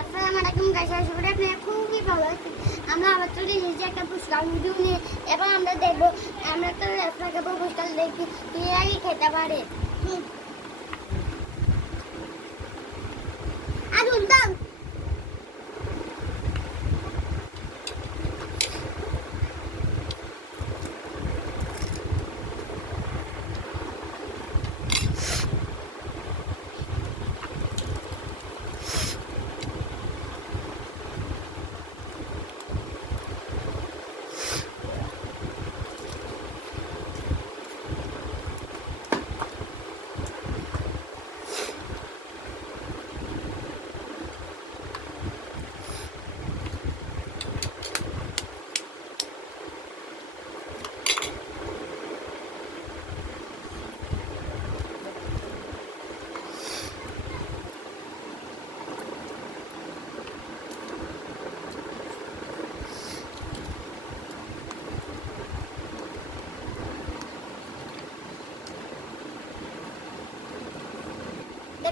আসসালামু আলাইকুম গাইস, আশা করি খুবই ভালো আছেন। আমরা আবার চলে এসেছি একটা পুরস্কার ভিডিও নিয়ে। এবার আমরা দেখব, আমরা তো আপনাকে পুরস্কার দেখি কে খেতে পারে।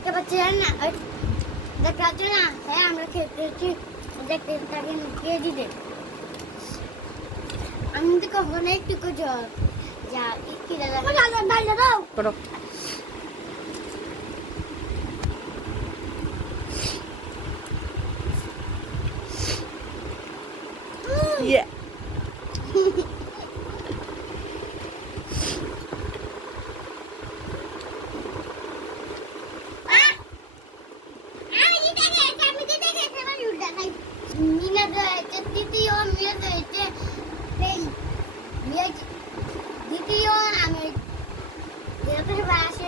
দেখতে পাচ্ছেন না দেখতে পাচ্ছেন না? হ্যাঁ আমরা খেতেছি দেখতে তাকে নুকিয়ে দিবে আমি তো কখনো একটু জল যা কি দাদা? দাও করো ইয়ে। দ্বিতীয় বাসে হয়েছে হেড চাকানো হয়েছে আমি খাওয়া